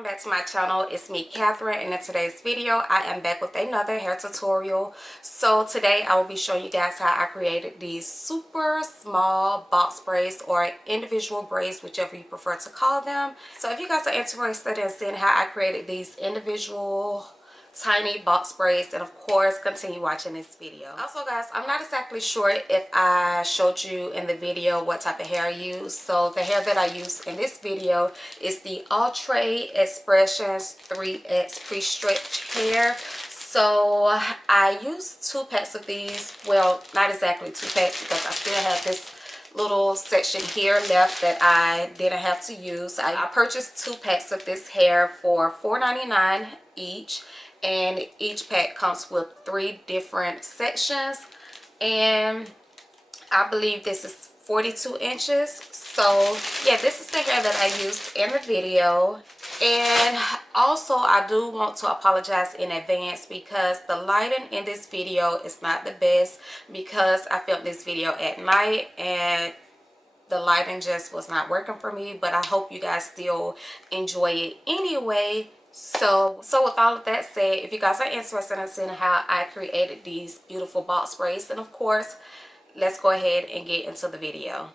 welcome back to my channel. It's me, Catherine, and in today's video I am back with another hair tutorial. So today I will be showing you guys how I created these super small box braids or individual braids, whichever you prefer to call them. So if you guys are interested in seeing how I created these individual tiny box braids, and of course continue watching this video. Also guys, I'm not exactly sure if I showed you in the video what type of hair I use. So the hair that I use in this video is the outre x-pressions 3x pre-stretch hair. So I used 2 packs of these. Well, not exactly 2 packs because I still have this little section here left that I didn't have to use. I purchased 2 packs of this hair for $4.99 each, and each pack comes with 3 different sections, and I believe this is 42 inches. So yeah, this is the hair that I used in the video. And also I do want to apologize in advance because the lighting in this video is not the best, because I filmed this video at night and the lighting just was not working for me. But I hope you guys still enjoy it anyway. So with all of that said, if you guys are interested in seeing how I created these beautiful box braids, then of course let's go ahead and get into the video.